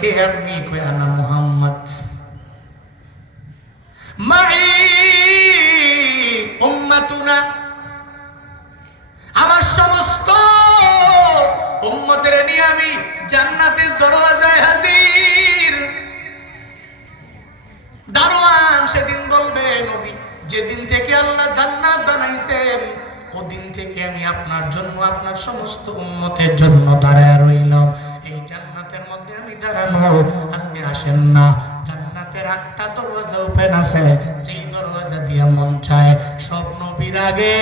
কে আপনি কই আনা মুহাম্মদ মাই আমার সমস্ত উম্মতের নিয়ে আমি জান্নাতের দরওয়াজায় হাজির। দারোয়ান সেদিন বলবে, নবী, যেদিন থেকে আল্লাহ জান্নাত বানাইছেন, ওদিন থেকে আমি আপনার জন্য আপনার সমস্ত উন্মতের জন্য দাঁড়ায় রইলাম। এই আমি আজকে আসেন না। জান্নাতের আটটা দরওয়াজা ওপেন আছে। যেই দরওয়াজা মন চায় সব নবীর আগে,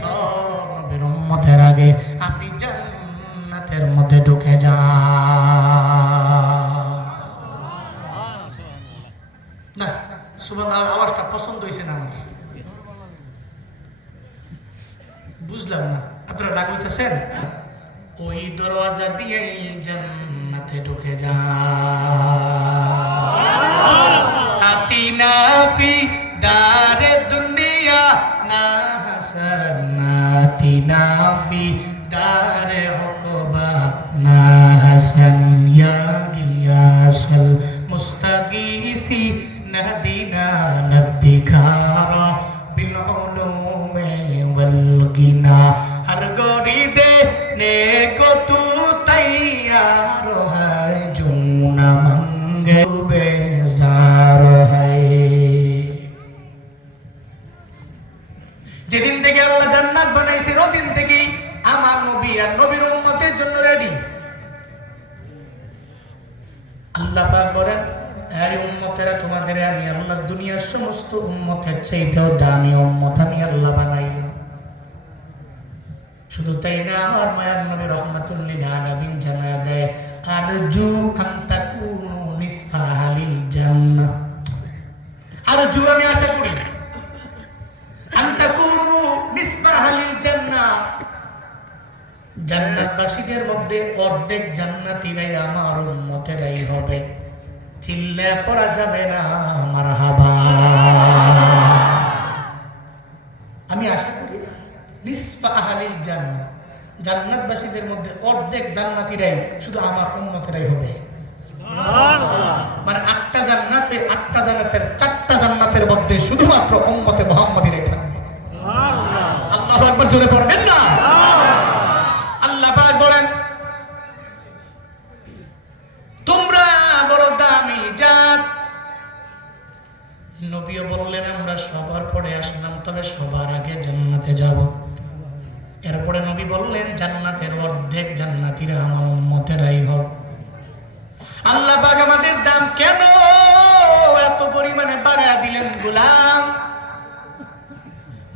সব নবীর উম্মতের আগে। আপনি জান্নাতের মধ্যে ঢুকে সুবান আওয়াজটা পছন্দ হয়েছে না বুঝলাম না। আপনারা রাগ হইতেছেন? ওই দরওয়াজা দিয়েই জান্নাতে ঢুকে যান। নাফি তার হকবা না হাসান ইয়া গিয়াসল মুস্তাগীসি যেদিন থেকে আল্লাহ জান্নাত বানাইছেন ওদিন থেকেই আমার নবী আর নবীর উম্মতের জন্য রেডি আল্লাহ পাক বলেন, এই উম্মতেরা তোমাদের, আমি আল্লাহ দুনিয়ার সমস্ত উম্মতের চাইতেও দামি উম্মত আমি আল্লাহ বানাইলাম। শুধু তাই না, আমার মায়ার নবী রহমাতুল্লিল আলামিন জানা দেয় আরজু আন জান্নাতবাসীদের মধ্যে অর্ধেক জান্নাতীরাই আমার উম্মতেরাই হবে। চিল্লা পড়া যাবে না আমার হাবা আমি আশা করি নিসফা জান্নাত জান্নাতবাসীদের মধ্যে অর্ধেক জান্নাতীরাই শুধু আমার উম্মতেরাই হবে। মানে আটটা জান্নাতে, আটটা জান্নাতের, চারটা জান্নাতের মধ্যে শুধুমাত্র উম্মতে মোহাম্মদিরাই থাকবে। আল্লাহু আকবার জোরে পড়বেন নবীও বললেন, আমরা সবার পরে আসলাম, তবে সবার আগে জান্নাতে যাব। এরপরে নবী বললেন, জান্নাতের অর্ধেক জান্নাতিরা আমার উম্মতেরাই হোক। আল্লাহ পাক আমাদের দাম কেন এত পরিমাণে বাড়ায় দিলেন, গোলাম?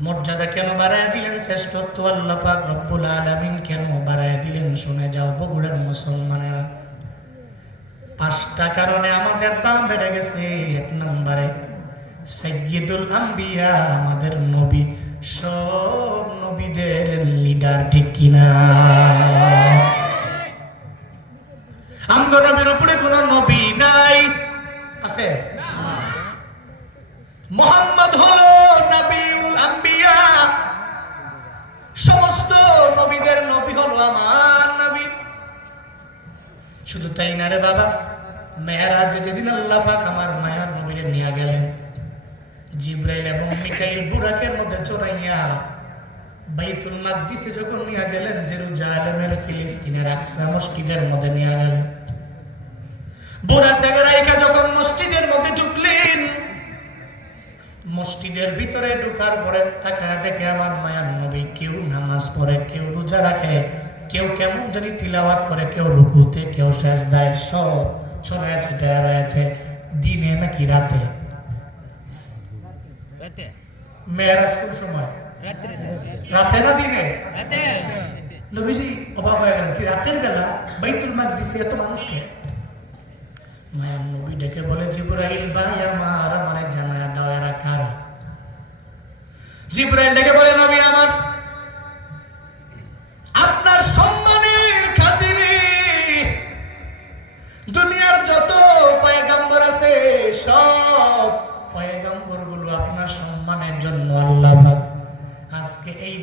মর্যাদা কেন বাড়ায় দিলেন, শ্রেষ্ঠত্ব আল্লাহ পাক রব্বুল আলামিন কেন বাড়ায় দিলেন, শুনে যাও বগুড়ার মুসলমানেরা। পাঁচটা কারণে আমাদের দাম বেড়ে গেছে, এক নম্বরে সৈয়দুল আম্বিয়া, আমাদের নবী। সব নবীদের লিডার ঠিক কিনা? আমগো নবীর উপরে কোন নবী নাই। আছে? মোহাম্মদ হলো নবীউল আম্বিয়া। সমস্ত নবীদের নবী হলো আমার নবী। শুধু তাই না রে বাবা, মেয়েরাজ যেদিন আল্লাহ পাক আমার মায়ার নবীরে নিয়ে গেলেন জিব্রাইল এবং মিকাইল বুরাকের মধ্যে চড়াইয়া বাইতুল মাকদিসে যখন নিয়ে গেলেন, জেরুজালেমের ফিলিস্তিনের আকসা মসজিদের মধ্যে নিয়ে গেলেন। বুরাক ডাকে রাইকা যখন মসজিদের মধ্যে ঢুকলেন, মসজিদের ভিতরে ঢুকার পরে তাকা দেখে আমার মায়ার নবী, কেউ নামাজ পড়ে, কেউ রোজা রাখে, কেউ কেমন জানি তিলাওয়াত করে, কেউ রুকুতে, কেউ শেষ দেয় সব ছড়ায় ছিটায় রয়েছে। দিনে নাকি রাতে মেয়েরাজ কোন সময়। রাতে না দিনে? নবীজি অবাক হয়ে গেলেন, কি রাতের বেলা বাইতুল মাকদিসে এত মানুষকে? নবী ডেকে বলে, জিব্রাইল আমার, আমারে জিব্রাইল ডেকে বলে, নবী আমার, আপনার সম্মানের খাতিরে দুনিয়ার যত পয়গাম্বর আছে, সব পয়গাম্বরগুলো আপনার সম্মানের জন্য আল্লাহ আজকে এই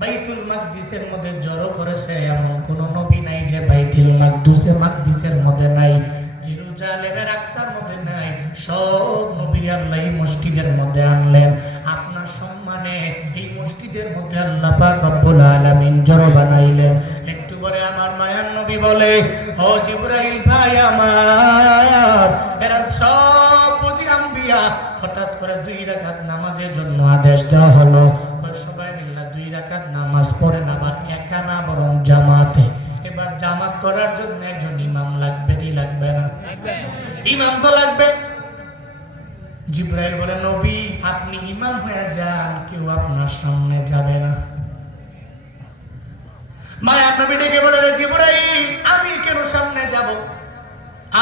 বাইতুল মাকদিসের মধ্যে জড়ো করেছে এমন কোন নবী নাই যে বাইতুল মাকদুসে মাকদিসের মধ্যে নাই জেরুজালেম জেরুজালেমের আকসার মধ্যে নাই, সব নবীর আল্লাহ মসজিদের মধ্যে আনলেন। আপনার সম্মানে এই মসজিদের মধ্যে আল্লাহ পাক রব্বুল আলামিন জড়ো বানাইলেন। একটু পরে আমার মায়ার নবী বলে, ও জিব্রাইল ভাই আমার, এরা সব দুই রাকাত নামাজের জন্য আদেশ দেওয়া হলো। সবাই মিল্লা দুই রাকাত নামাজ পড়েন আবার একা না, বরং জামাতে। এবার জামাত করার জন্য একজন ইমাম লাগবে কি লাগবে না? ইমাম তো লাগবে। জিব্রাইল বলে, নবী, আপনি ইমাম হয়ে যান, কেউ আপনার সামনে যাবে না। নবী ডেকে বলে, রে আমি কেন সামনে যাব?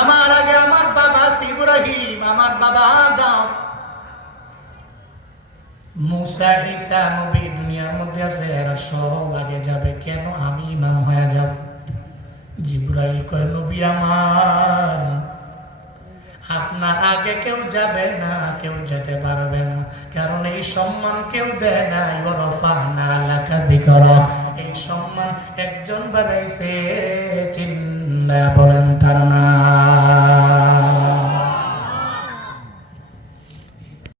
আমার আগে আমার বাবা আমার বাবা আদম। মুসা ঈসা নবী দুনিয়ার মধ্যে আছে, এরা আগে যাবে। কেন আমি ইমাম হয়ে যাব? জিব্রাইল কয়, নবী আমার, আপনার আগে কেউ যাবে না, কেউ যেতে পারবে না। কারণ এই সম্মান কেউ দেয় না লাকা দিকরা এই সম্মান একজন চিল্লা বলেন